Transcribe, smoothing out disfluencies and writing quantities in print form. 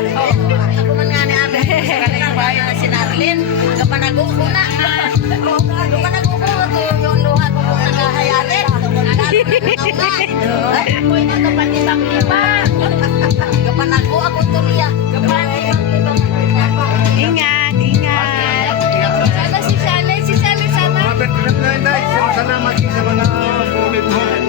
Ako man nga ni Ate. Sa kanila si Narlin. Kapanago ko na. Kapanago ko ito yung luha ko kung naghahayatin. Ako'y na kapanibang lima. Kapanago ako tuliya. Kapanibang lima. Ingat, ingat. Sana si Sally sana. Sana makita mo na ulit mo.